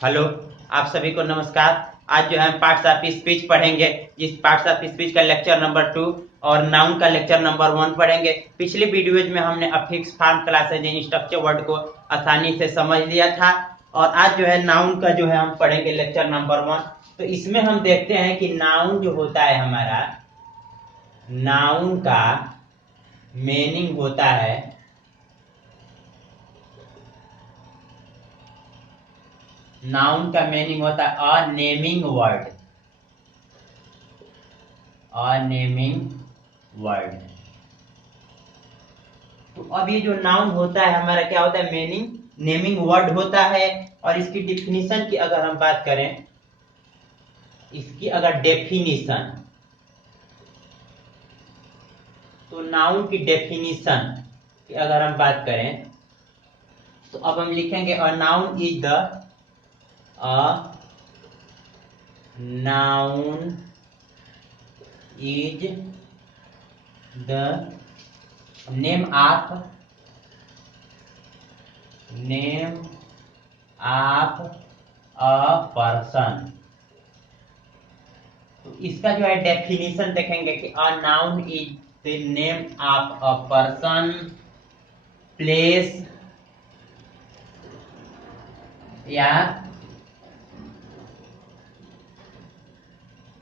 Hello, आप सभी को नमस्कार। आज जो है हम पार्ट्स ऑफ स्पीच पढ़ेंगे। जिस पार्ट्स ऑफ स्पीच का लेक्चर नंबर 2 और नाउन का लेक्चर नंबर 1 पढ़ेंगे। पिछले वीडियोज में हमने affix form classes in structure word को आसानी से समझ लिया था और आज जो है नाउन का जो है हम पढ़ेंगे लेक्चर नंबर 1। तो इसमें हम देखते हैं कि नाउन जो होता है हमारा, नाउन का मीनिंग होता है नाउन का मीनिंग होता है अ नेमिंग वर्ड। अ नेमिंग वर्ड। तो अब ये जो नाउन होता है हमारा क्या होता है, मीनिंग नेमिंग वर्ड होता है। और इसकी डिफिनीशन की अगर हम बात करें, इसकी अगर डेफिनीशन, तो नाउन की डेफिनीशन की अगर हम बात करें तो अब हम लिखेंगे a noun is the a noun is the name of a person. तो इसका जो है डेफिनेशन देखेंगे कि a noun is the name of a person, place या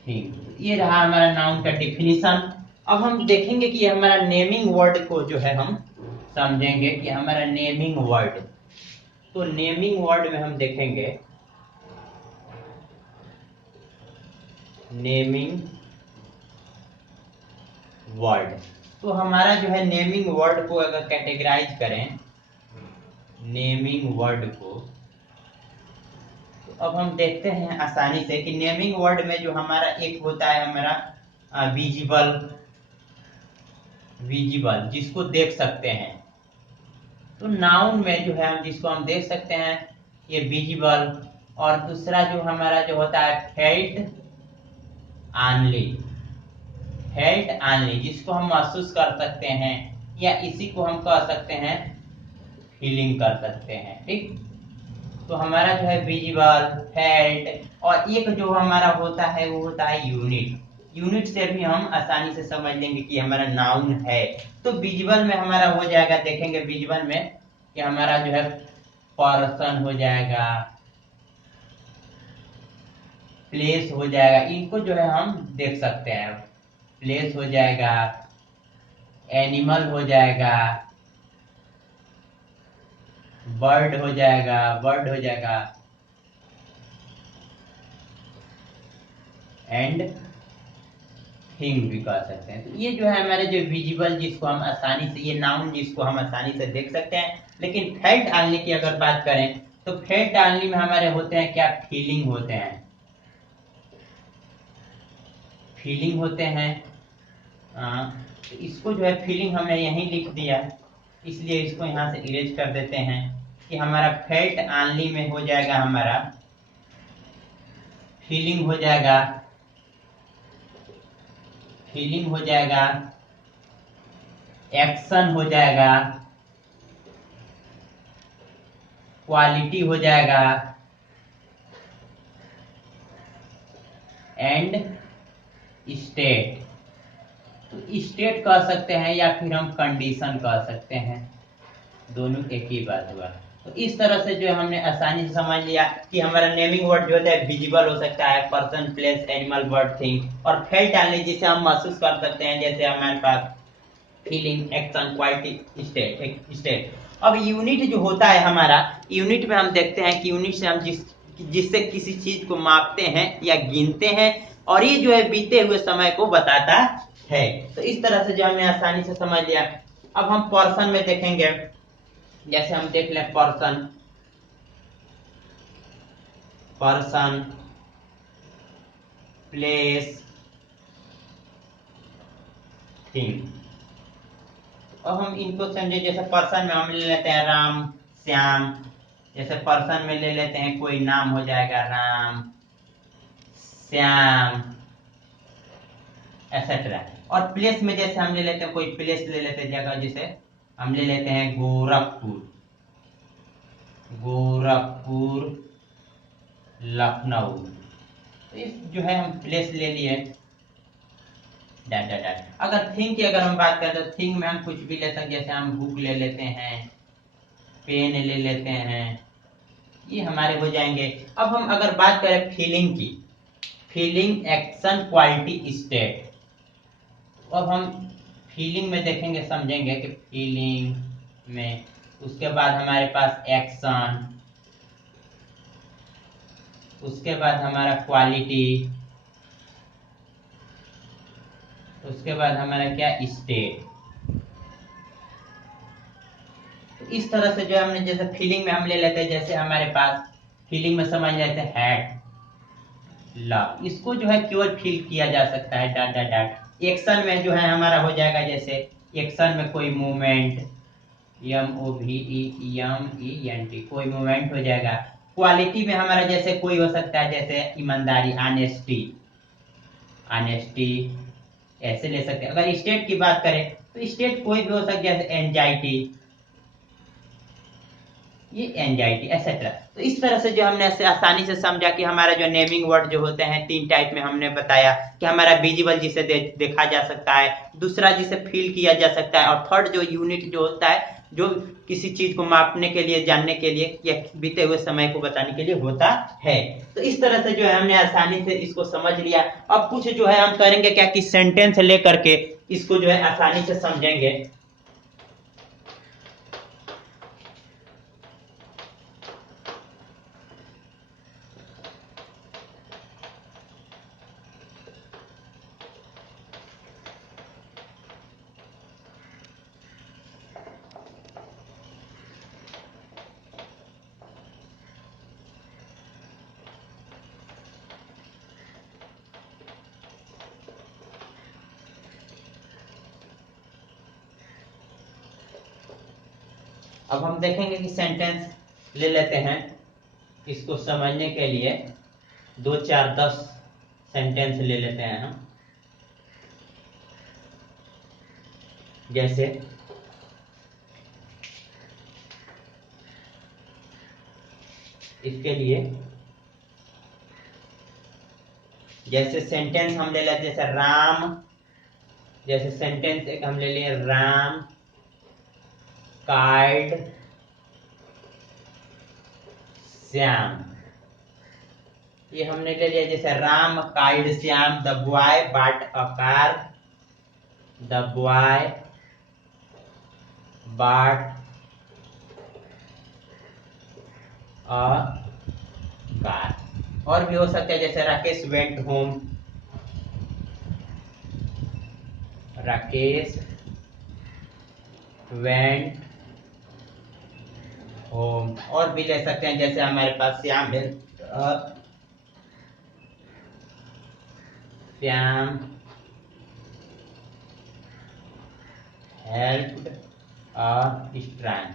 थिंग। ये रहा हमारा नाउन का डेफिनेशन। अब हम देखेंगे कि हमारा नेमिंग वर्ड को जो है हम समझेंगे कि हमारा नेमिंग वर्ड। तो नेमिंग वर्ड में हम देखेंगे नेमिंग वर्ड। तो हमारा जो है नेमिंग वर्ड को अगर कैटेगराइज करें, नेमिंग वर्ड को, तो अब हम देखते हैं आसानी से कि नेमिंग वर्ड में जो हमारा एक होता है हमारा विजिबल, विजिबल जिसको देख सकते हैं। तो नाउन में जो है हम जिसको हम देख सकते हैं ये विजिबल। और दूसरा जो हमारा जो होता है फेल्ट ऑनली, फेल्ट ऑनली जिसको हम महसूस कर सकते हैं, या इसी को हम कह सकते हैं फीलिंग कर सकते हैं। ठीक, तो हमारा जो है विजिबल, फेल्ट, और एक जो हमारा होता है वो होता है यूनिट। यूनिट से भी हम आसानी से समझ लेंगे कि हमारा नाउन है। तो विजिबल में हमारा हो जाएगा, देखेंगे विजिबल में कि हमारा जो है पर्सन हो जाएगा, प्लेस हो जाएगा, इनको जो है हम देख सकते हैं। प्लेस हो जाएगा, एनिमल हो जाएगा, बर्ड हो जाएगा, बर्ड हो जाएगा, एंड थिंग भी कह सकते हैं। तो ये जो है हमारे जो विजिबल, जिसको हम आसानी से, ये नाउन जिसको हम आसानी से देख सकते हैं। लेकिन फेल्ट ऑनली की अगर बात करें तो फेल्ट ऑनली में हमारे होते हैं क्या, फीलिंग होते हैं, फीलिंग होते हैं। तो इसको जो है फीलिंग हमने यहीं लिख दिया, इसलिए इसको यहां से इरेज कर देते हैं कि हमारा फेल्ट ऑनली में हो जाएगा, हमारा फीलिंग हो जाएगा, फीलिंग हो जाएगा, एक्शन हो जाएगा, क्वालिटी हो जाएगा, एंड स्टेट। तो स्टेट कह सकते हैं या फिर हम कंडीशन कह सकते हैं, दोनों एक ही बात हुआ। तो इस तरह से जो है हमने आसानी से समझ लिया कि हमारा नेमिंग वर्ड जो होता है विजिबल हो सकता है, person, place, animal, bird, thing, और फेल्ट ऑनली जिसे हम महसूस कर सकते हैं, जैसे हमारे पास feeling, action, quality, state, state. अब यूनिट जो होता है हमारा, यूनिट में हम देखते हैं कि यूनिट से हम जिससे किसी चीज को मापते हैं या गिनते हैं, और ये जो है बीते हुए समय को बताता है। तो इस तरह से जो हमने आसानी से समझ लिया। अब हम पर्सन में देखेंगे, जैसे हम देख लें पर्सन, पर्सन, प्लेस, थिंग। अब हम इनको समझे, जैसे पर्सन में हम ले लेते हैं राम, श्याम। जैसे पर्सन में ले लेते हैं कोई नाम हो जाएगा राम, श्याम, एक्सेट्रा। और प्लेस में जैसे हम ले लेते हैं कोई प्लेस ले लेते हैं, जगह, जैसे हम ले लेते हैं गोरखपुर, गोरखपुर, लखनऊ। तो इस जो है हम प्लेस ले लिए डैट डैट डैट। अगर थिंग की अगर हम बात करें तो थिंग में हम कुछ भी ले सकते हैं, जैसे हम बुक ले लेते हैं, पेन ले लेते हैं, ये हमारे हो जाएंगे। अब हम अगर बात करें फीलिंग की, फीलिंग, एक्शन, क्वालिटी, स्टेट। अब हम फीलिंग में देखेंगे, समझेंगे कि फीलिंग में उसके बाद हमारे पास एक्शन, उसके बाद हमारा क्वालिटी, उसके बाद हमारा क्या, स्टेट। तो इस तरह से जो हमने, जैसे फीलिंग में हम ले लेते हैं, जैसे हमारे पास फीलिंग में समझ लेते हैं हैट, लव, इसको जो है केवल फील किया जा सकता है, डॉट डॉट डॉट। एक्शन में जो है हमारा हो जाएगा, जैसे एक्शन में कोई मूवमेंट, MOVEMENT, कोई मूवमेंट हो जाएगा। क्वालिटी में हमारा जैसे कोई हो सकता है, जैसे ईमानदारी, ऑनेस्टी, ऑनेस्टी ऐसे ले सकते हैं। अगर स्टेट की बात करें तो स्टेट कोई भी हो सकता है, जैसे एंजाइटी, ये एंजाइटी एक्सेट्रा। तो इस तरह से जो हमने ऐसे आसानी से समझा कि हमारा जो नेमिंग वर्ड जो होते हैं तीन टाइप में हमने बताया कि हमारा विजिबल जिसे देखा जा सकता है, दूसरा जिसे फील किया जा सकता है, और थर्ड जो यूनिट जो होता है जो किसी चीज को मापने के लिए, जानने के लिए या बीते हुए समय को बताने के लिए होता है। तो इस तरह से जो है हमने आसानी से इसको समझ लिया। अब कुछ जो है हम करेंगे क्या कि सेंटेंस लेकर के इसको जो है आसानी से समझेंगे। अब हम देखेंगे कि सेंटेंस ले लेते हैं, इसको समझने के लिए 2 4 10 सेंटेंस ले लेते हैं हम। जैसे इसके लिए जैसे सेंटेंस हम ले लेते हैं, जैसे राम, जैसे सेंटेंस एक हम ले लिए, राम काइड श्याम, ये हमने ले लिया। जैसे Ram kicked Shyam, the boy bought a car, the boy bought a car. और भी हो सकता है, जैसे Rakesh went home, Rakesh went home. और भी ले सकते हैं, जैसे हमारे पास श्याम है, Shyam helped a strange,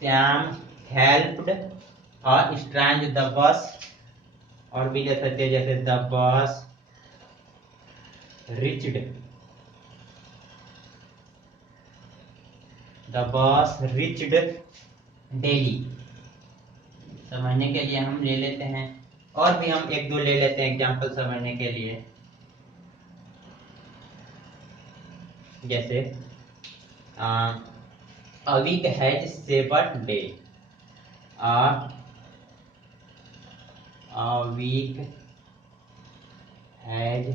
Shyam helped a strange the bus. और भी ले सकते हैं, जैसे the bus reached, the bus reached daily. समझने के लिए हम ले लेते हैं, और भी हम एक दो ले लेते हैं एग्जांपल समझने के लिए। जैसे a week has 7 days, a week has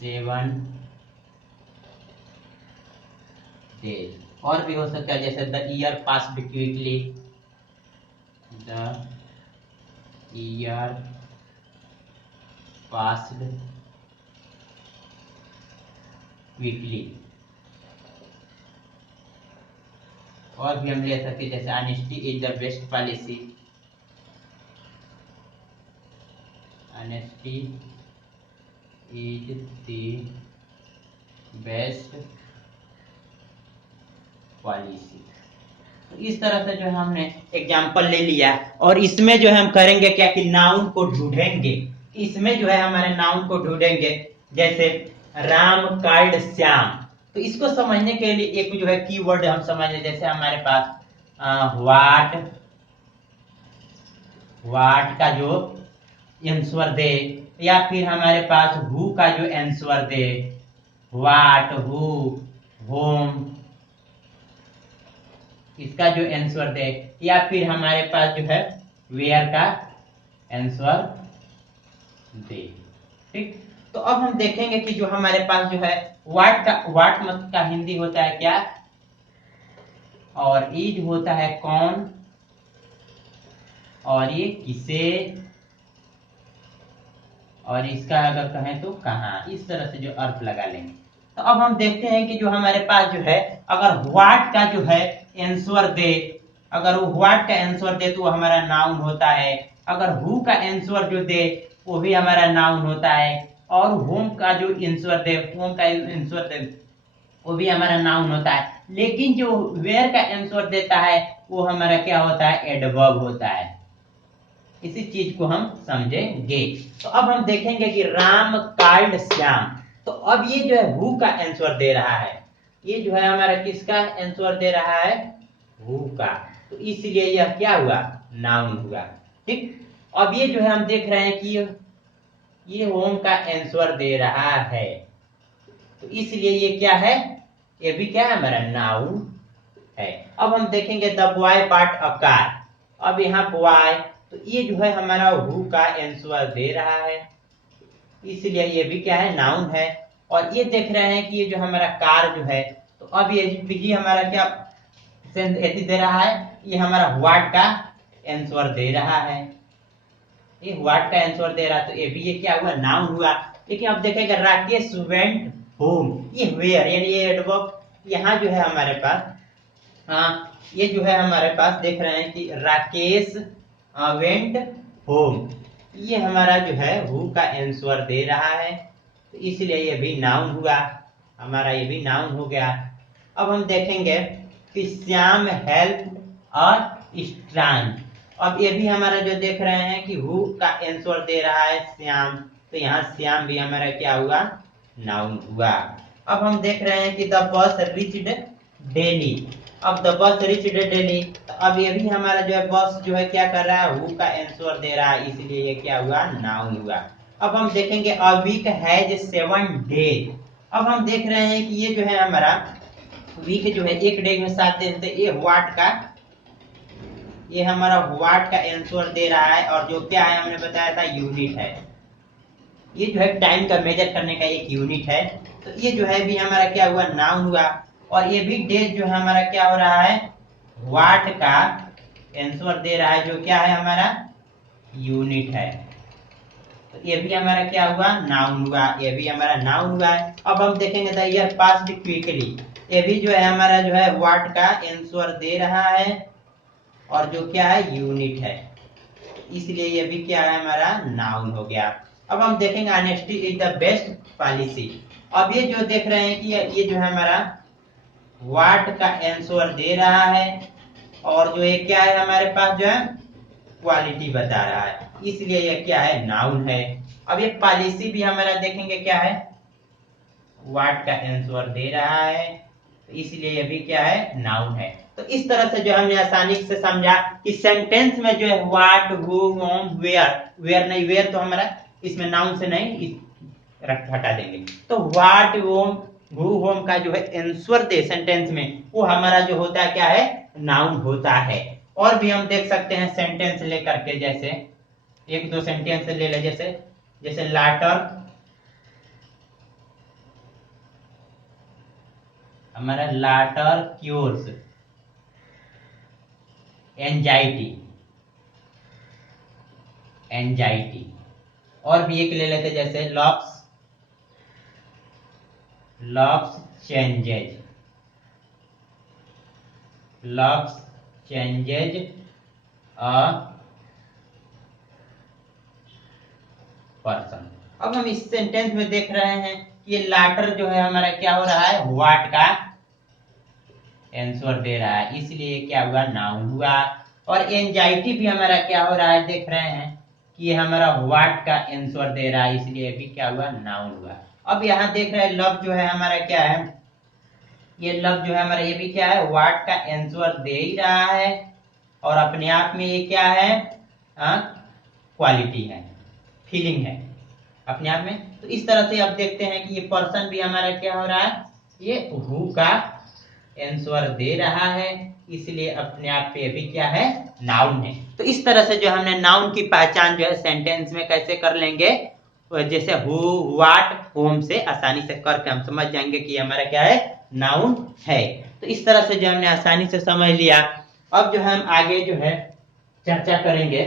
7 days। और भी हो सकता है, जैसे the year passed quickly, the year passed quickly. और भी हम ले सकते हैं, जैसे honesty is the best policy, honesty is the best policy. तो इस तरह से जो है हमने एग्जाम्पल ले लिया, और इसमें जो है हम करेंगे क्या कि नाउन को ढूंढेंगे। इसमें जो है हमारे नाउन को ढूंढेंगे, जैसे राम काइड श्याम, तो इसको समझने के लिए एक जो है कीवर्ड हम समझ लें, जैसे हमारे पास वाट का जो आंसर दे, या फिर हमारे पास हु का जो आंसर दे, वाट, हु, होम, इसका जो आंसर दे, या फिर हमारे पास जो है वेयर का आंसर दे। ठीक, तो अब हम देखेंगे कि जो हमारे पास जो है वाट मत का हिंदी होता है क्या, और इज होता है कौन, और ये किसे, और इसका अगर कहें तो कहां, इस तरह से जो अर्थ लगा लेंगे। तो अब हम देखते हैं कि जो हमारे पास जो है अगर व्हाट का जो है आंसर दे, अगर वो व्हाट का आंसर दे तो वो हमारा नाउन होता है, अगर हु का आंसर जो दे वो भी हमारा नाउन होता है, और होम का जो आंसर दे, होम का आंसर दे वो भी हमारा नाउन होता है। लेकिन जो वेयर का आंसर देता है वो हमारा क्या होता है, एडवर्ब होता है। इसी चीज को हम समझेंगे। तो अब हम देखेंगे कि राम कार्ड श्याम, तो अब ये जो है हु का आंसर दे रहा है, ये जो है हमारा किसका आंसर दे रहा है, हु का, तो इसलिए यह क्या हुआ, नाउन हुआ। ठीक, अब ये जो है हम देख रहे हैं कि ये होम का आंसर दे रहा है, तो इसलिए ये क्या है, ये भी क्या है, हमारा नाउन है। अब हम देखेंगे the boy part a car, अब यहाँ बॉय, तो ये जो है हमारा हु का आंसर दे रहा है, इसलिए ये भी क्या है, नाउन है। और ये देख रहे हैं कि ये जो हमारा कार जो है, तो अब ये हमारा क्या दे रहा है, ये हमारा व्हाट का आंसर दे रहा है, ये व्हाट का आंसर दे रहा है, तो ये भी ये क्या हुआ, नाउन हुआ। लेकिन अब देखेंगे राकेश वेंट होम, ये वेयर यानी ये एडवर्ब, यहाँ जो है हमारे पास ये जो है हमारे पास देख रहे हैं कि राकेश वेंट होम, ये हमारा जो है हु का आंसर दे रहा है, तो इसलिए ये भी नाउन हुआ हमारा, ये भी नाउन हो गया। अब हम देखेंगे कि श्याम हेल्प और स्ट्रांग, अब ये भी हमारा जो देख रहे हैं कि हु का आंसर दे रहा है श्याम, तो यहाँ श्याम भी हमारा क्या हुआ, नाउन हुआ। अब हम देख रहे हैं कि द बस रिच्ड डेली, अब द बस रिच्ड डेली, तो अब ये भी हमारा जो है बस जो है क्या कर रहा है, हु का आंसर दे रहा है, इसलिए ये क्या हुआ, नाउन हुआ। अब हम देखेंगे अ वीक हैज 7 डेज, अब हम देख रहे हैं कि ये जो है हमारा वीक जो है एक डे में 7 दिन, तो ये व्हाट का, ये हमारा व्हाट का आंसर दे रहा है, और जो क्या है हमने बताया था, यूनिट है, ये जो है टाइम का मेजर करने का एक यूनिट है, तो ये जो है भी हमारा क्या हुआ, नाउन हुआ। और ये भी डेज जो है हमारा क्या हो रहा है, व्हाट का आंसर दे रहा है, जो क्या है हमारा यूनिट है, तो ये भी हमारा क्या हुआ, नाउन हुआ, ये भी हमारा नाउन हुआ है। अब हम देखेंगे द ईयर पास्ड क्विकली, ये भी जो है हमारा जो है व्हाट का आंसर दे रहा है, और जो क्या है, यूनिट है, इसलिए ये भी क्या है, हमारा नाउन हो गया। अब हम देखेंगे honesty is the best policy, अब ये जो देख रहे हैं कि ये जो है हमारा व्हाट का आंसर दे रहा है, और जो ये क्या है हमारे पास जो है क्वालिटी बता रहा है, इसलिए ये क्या है, नाउन है। अब ये पॉलिसी भी हमारा देखेंगे क्या है, व्हाट का आंसर दे रहा है, तो इसलिए ये भी क्या है, नाउन है। तो इस तरह से जो हमने आसानी से समझा कि सेंटेंस में जो है what, who, whom, where, where नहीं, वेयर तो हमारा इसमें नाउन से नहीं, हटा देंगे, तो व्हाट, होम, हु, होम का जो है आंसर दे सेंटेंस में, वो हमारा जो होता है क्या है, नाउन होता है। और भी हम देख सकते हैं सेंटेंस लेकर के, जैसे एक दो सेंटेंस ले ले, जैसे लाटर, हमारा लाटर क्योर्स एंजाइटी, एंजाइटी। और भी एक ले लेते जैसे locks, locks changes, locks changes a person. अब हम इस सेंटेंस में देख रहे हैं कि ये लाटर जो है हमारा क्या हो रहा है, व्हाट का आंसर दे रहा है, इसलिए क्या हुआ, नाउन हुआ। और एंजाइटी भी हमारा क्या हो रहा है, देख रहे हैं कि ये हमारा व्हाट का आंसर दे रहा है, इसलिए भी क्या हुआ, नाउन हुआ। अब यहाँ देख रहे हैं लव जो है हमारा क्या है, ये लफ्ज जो है हमारा, ये भी क्या है, व्हाट का आंसर दे ही रहा है, और अपने आप में ये क्या है, क्वालिटी है, फीलिंग है अपने आप में। तो इस तरह से अब देखते हैं कि ये पर्सन भी हमारा क्या हो रहा है, ये हु का आंसर दे रहा है, इसलिए अपने आप पे भी क्या है, नाउन है। तो इस तरह से जो हमने नाउन की पहचान जो है सेंटेंस में कैसे कर लेंगे, जैसे हु, व्हाट, होम से आसानी से करके हम समझ जाएंगे कि हमारा क्या है, नाउन है। तो इस तरह से जो हमने आसानी से समझ लिया, अब जो हम आगे जो है चर्चा करेंगे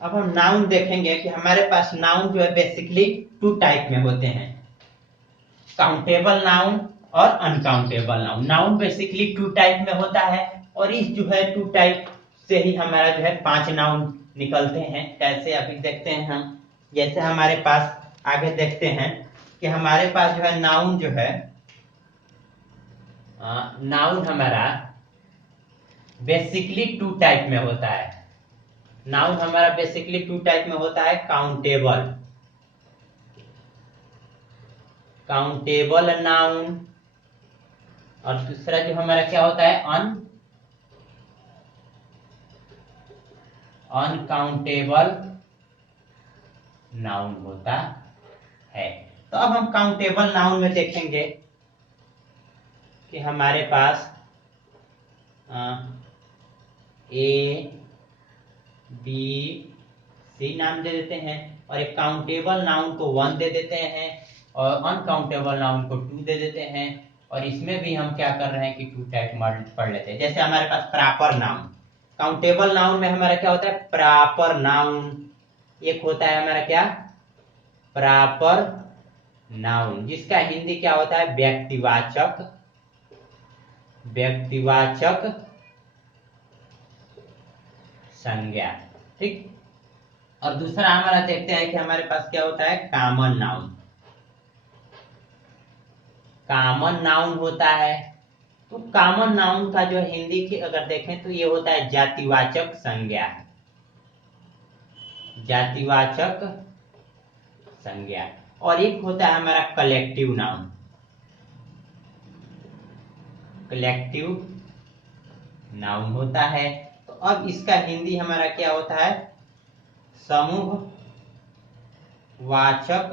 अब हम नाउन देखेंगे कि हमारे पास नाउन जो है बेसिकली टू टाइप में होते हैं, काउंटेबल नाउन और uncountable noun. Noun basically two type में होता है, और इस जो है टू टाइप से ही हमारा जो है 5 नाउन निकलते हैं। कैसे, अभी देखते हैं हम। जैसे हमारे पास आगे देखते हैं कि हमारे पास जो है नाउन जो है, नाउन हमारा बेसिकली टू टाइप में होता है। नाउन हमारा बेसिकली टू टाइप में होता है, काउंटेबल, काउंटेबल नाउन, और दूसरा जो हमारा क्या होता है, अनकाउंटेबल नाउन होता है। तो अब हम काउंटेबल नाउन में देखेंगे कि हमारे पास ए, बी, सी नाम दे देते हैं, और एक काउंटेबल नाउन को 1 दे देते हैं, और अनकाउंटेबल नाउन को 2 दे देते हैं। और इसमें भी हम क्या कर रहे हैं कि टू टाइप पढ़ लेते हैं। जैसे हमारे पास प्रॉपर नाउन, काउंटेबल नाउन में हमारा क्या होता है, प्रॉपर नाउन। एक होता है हमारा क्या, प्रॉपर नाउन, जिसका हिंदी क्या होता है, व्यक्तिवाचक, व्यक्तिवाचक संज्ञा, ठीक। और दूसरा हमारा देखते हैं कि हमारे पास क्या होता है, कॉमन नाउन। कॉमन नाउन होता है, तो कॉमन नाउन का जो हिंदी की अगर देखें तो ये होता है जातिवाचक संज्ञा, जातिवाचक संज्ञा। और एक होता है हमारा कलेक्टिव नाउन, कलेक्टिव नाउन होता है। तो अब इसका हिंदी हमारा क्या होता है, समूह वाचक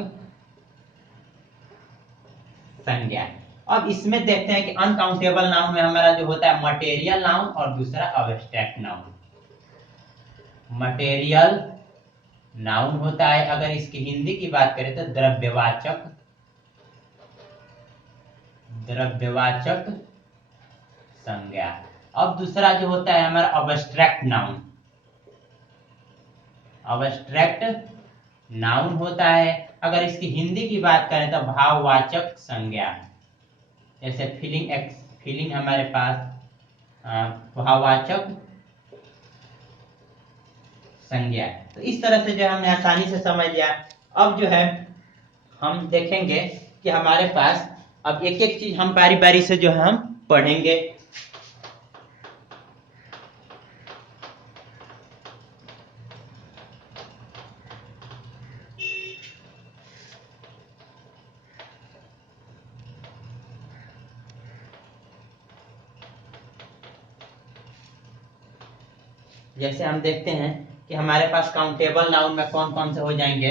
संज्ञा। अब इसमें देखते हैं कि अनकाउंटेबल नाउन में हमारा जो होता है मटेरियल नाउन, और दूसरा अब्स्ट्रैक्ट नाउन। मटेरियल नाउन होता है, अगर इसकी हिंदी की बात करें तो द्रव्यवाचक, द्रव्यवाचक संज्ञा। अब दूसरा जो होता है हमारा अब्स्ट्रैक्ट नाउन, अब्स्ट्रैक्ट नाउन होता है, अगर इसकी हिंदी की बात करें तो भाववाचक संज्ञा। जैसे फीलिंग, फीलिंग हमारे पास भाववाचक संज्ञा। तो इस तरह से जो हमने आसानी से समझ लिया। अब जो है हम देखेंगे कि हमारे पास अब एक एक चीज हम बारी बारी से जो है हम पढ़ेंगे। जैसे हम देखते हैं कि हमारे पास काउंटेबल नाउन में कौन कौन से हो जाएंगे।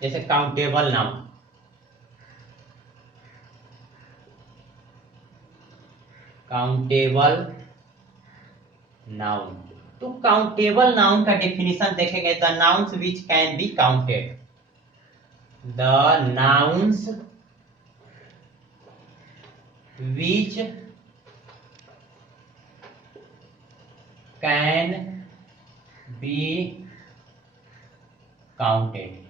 जैसे काउंटेबल नाउन, काउंटेबल नाउन, तो काउंटेबल नाउन का डेफिनेशन देखेंगे, the nouns which can be counted, the nouns which can be counted.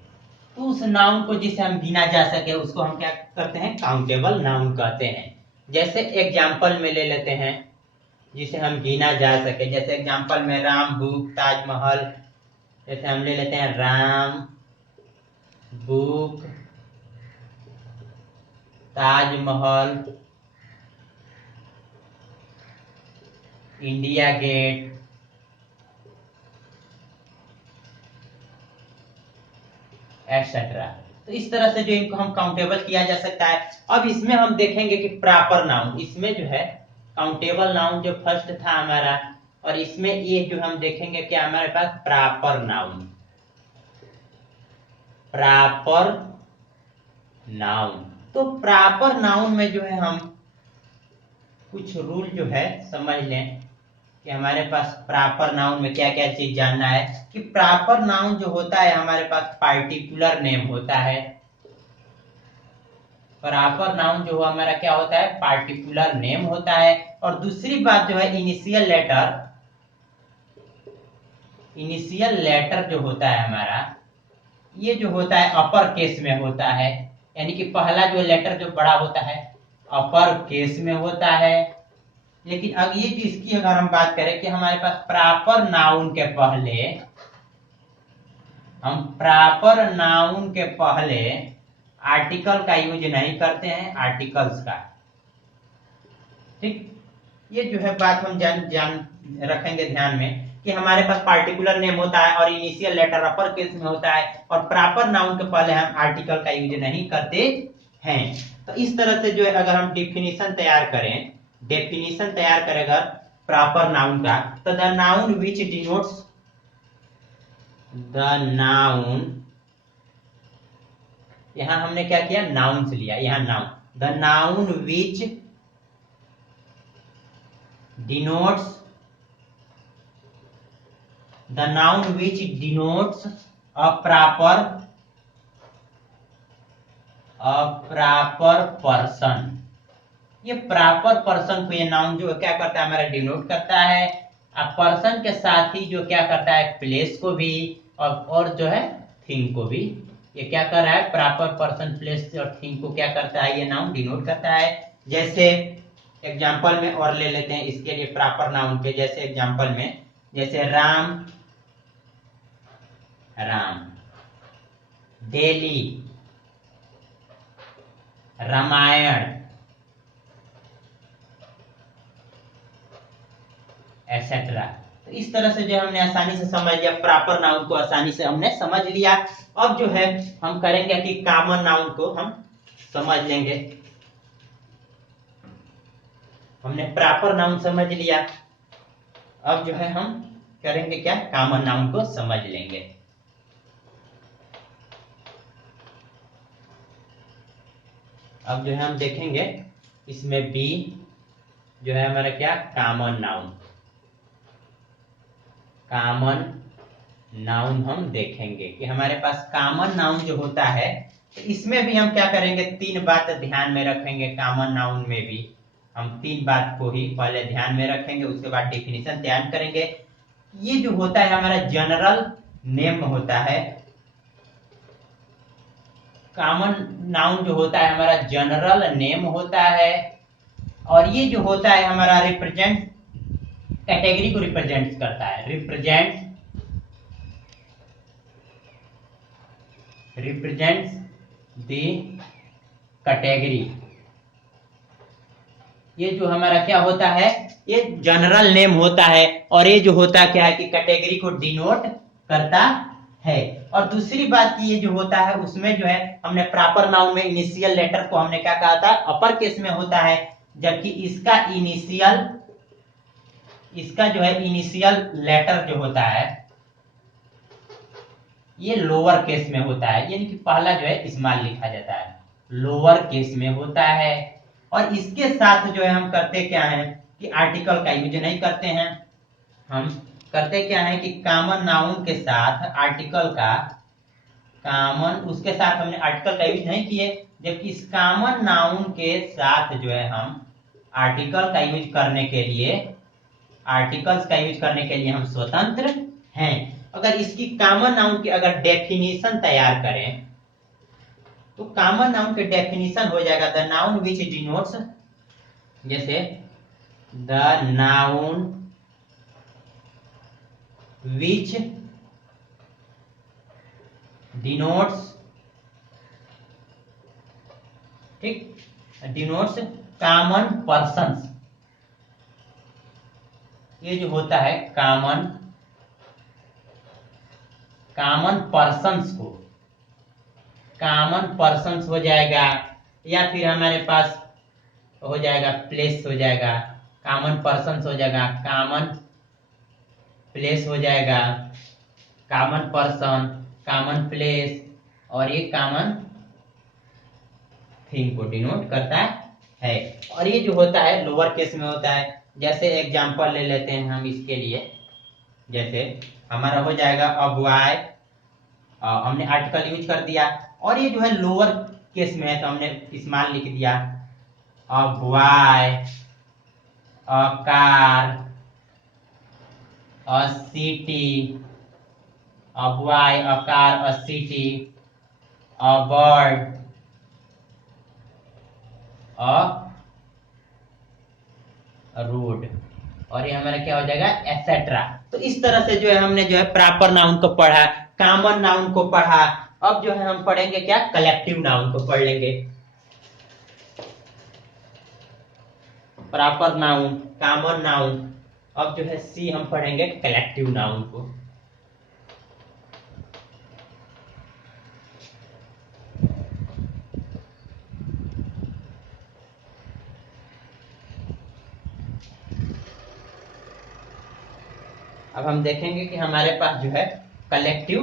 तो उस नाउन को जिसे हम गिना जा सके उसको हम क्या करते हैं, काउंटेबल नाउन कहते हैं। जैसे एग्जाम्पल में ले लेते हैं जिसे हम गिना जा सके, जैसे एग्जाम्पल में राम बुक ताजमहल, जैसे हम ले लेते हैं Ram book Taj Mahal India Gate etcetera. तो इस तरह से जो इनको हम काउंटेबल किया जा सकता है। अब इसमें हम देखेंगे कि प्रॉपर नाउन, इसमें जो है काउंटेबल नाउन जो फर्स्ट था हमारा, और इसमें ये जो हम देखेंगे क्या हमारे पास प्रॉपर नाउन। प्रॉपर नाउन, तो प्रॉपर नाउन में जो है हम कुछ रूल जो है समझ लें कि हमारे पास प्रॉपर नाउन में क्या क्या चीज जानना है। कि प्रॉपर नाउन जो होता है हमारे पास पार्टिकुलर नेम होता है। प्रॉपर नाउन जो हमारा क्या होता है पार्टिकुलर नेम होता है। और दूसरी बात जो है इनिशियल लेटर, इनिशियल लेटर जो होता है हमारा, ये जो होता है अपर केस में होता है, यानी कि पहला जो लेटर जो बड़ा होता है अपर केस में होता है। लेकिन अब ये जो इसकी अगर हम बात करें कि हमारे पास प्रॉपर नाउन के पहले, हम प्रॉपर नाउन के पहले आर्टिकल का यूज नहीं करते हैं, आर्टिकल्स का। ठीक, ये जो है बात हम जान रखेंगे ध्यान में कि हमारे पास पार्टिकुलर नेम होता है और इनिशियल लेटर अपर केस में होता है, और प्रॉपर नाउन के पहले हम आर्टिकल का यूज नहीं करते हैं। तो इस तरह से जो है अगर हम डेफिनेशन तैयार करें, डेफिनेशन तैयार करेगा प्रॉपर नाउन का, तो the noun which denotes, the noun, यहां हमने क्या किया नाउन से लिया, यहां noun, the noun which denotes, the noun which denotes a proper person, ये प्रॉपर पर्सन को ये नाउन जो क्या करता है हमारा डिनोट करता है। अब पर्सन के साथ ही जो क्या करता है प्लेस को भी और जो है थिंग को भी, ये क्या कर रहा है प्रॉपर पर्सन प्लेस और थिंग को क्या करता है ये नाउन डिनोट करता है। जैसे एग्जांपल में और ले लेते हैं इसके लिए प्रॉपर नाउन के, जैसे एग्जांपल में जैसे राम, राम, डेली, रामायण एक्सेट्रा। तो इस तरह से जो हमने आसानी से समझ लिया, प्रॉपर नाउन को आसानी से हमने समझ लिया। अब जो है हम करेंगे कि कॉमन नाउन को हम समझ लेंगे। हमने प्रॉपर नाउन समझ लिया, अब जो है हम करेंगे क्या कॉमन नाउन को समझ लेंगे। अब जो है हम देखेंगे इसमें बी जो है हमारा क्या कॉमन नाउन, कॉमन नाउन हम देखेंगे कि हमारे पास कॉमन नाउन जो होता है, तो इसमें भी हम क्या करेंगे तीन बात ध्यान में रखेंगे। कॉमन नाउन में भी हम तीन बात को ही पहले ध्यान में रखेंगे, उसके बाद डेफिनेशन तैयार करेंगे। ये जो होता है हमारा जनरल नेम होता है, कॉमन नाउन जो होता है हमारा जनरल नेम होता है, और ये जो होता है हमारा रिप्रेजेंट कैटेगरी को रिप्रेजेंट करता है, रिप्रेजेंट्स द कैटेगरी। ये जो हमारा क्या होता है ये जनरल नेम होता है, और ये जो होता क्या है कि कैटेगरी को डिनोट करता है। और दूसरी बात की ये जो होता है उसमें जो है हमने प्रॉपर नाउन में इनिशियल लेटर को हमने क्या कहा था अपर केस में होता है, जबकि इसका इनिशियल, इसका जो है इनिशियल लेटर जो होता है ये लोअर केस में होता है, यानी कि पहला जो है स्मॉल लिखा जाता है, लोअर केस में होता है। और इसके साथ जो है हम करते क्या है कि आर्टिकल का यूज नहीं करते हैं, हम करते क्या है कि कॉमन नाउन के साथ आर्टिकल का, कॉमन उसके साथ हमने आर्टिकल का यूज नहीं किए, जबकि इस कॉमन नाउन के साथ जो है हम आर्टिकल का यूज करने के लिए, आर्टिकल्स का यूज करने के लिए हम स्वतंत्र हैं। अगर इसकी कॉमन नाउन की अगर डेफिनेशन तैयार करें तो कॉमन नाउन के डेफिनेशन हो जाएगा द नाउन विच डिनोट्स, जैसे द नाउन विच डिनोट्स, ठीक, डिनोट्स कॉमन पर्सन्स। ये जो होता है कॉमन पर्सन्स को, कॉमन पर्सन्स हो जाएगा, या फिर हमारे पास हो जाएगा प्लेस हो जाएगा, कॉमन पर्सन्स हो जाएगा, कॉमन प्लेस हो जाएगा, कॉमन पर्सन, कॉमन प्लेस, और ये कॉमन थिंग को डिनोट करता है। और ये जो होता है लोअर केस में होता है। जैसे एग्जांपल ले लेते हैं हम इसके लिए, जैसे हमारा हो जाएगा अ बॉय, हमने आर्टिकल यूज कर दिया, और ये जो है लोअर केस में है तो हमने स्मॉल लिख दिया, a boy, a car, a city, a boy, a car, a city, a bird, road, और ये हमारा क्या हो जाएगा एटसेट्रा। तो इस तरह से जो है हमने जो है प्रॉपर नाउन को पढ़ा, कॉमन नाउन को पढ़ा। अब जो है हम पढ़ेंगे क्या, कलेक्टिव नाउन को पढ़ लेंगे। प्रॉपर नाउन, कॉमन नाउन, अब जो है सी हम पढ़ेंगे कलेक्टिव नाउन को। अब हम देखेंगे कि हमारे पास जो है कलेक्टिव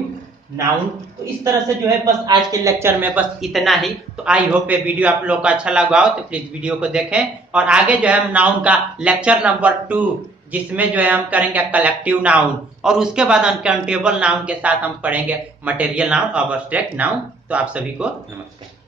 नाउन। तो इस तरह से जो है बस आज के लेक्चर में बस इतना ही। तो आई होप ये वीडियो आप लोग को अच्छा लगा हो, तो प्लीज वीडियो को देखें, और आगे जो है हम नाउन का लेक्चर नंबर 2, जिसमें जो है हम करेंगे कलेक्टिव नाउन, और उसके बाद अनकाउंटेबल नाउन के साथ हम पढ़ेंगे मटेरियल नाउन और एब्स्ट्रैक्ट नाउन। तो आप सभी को नमस्कार।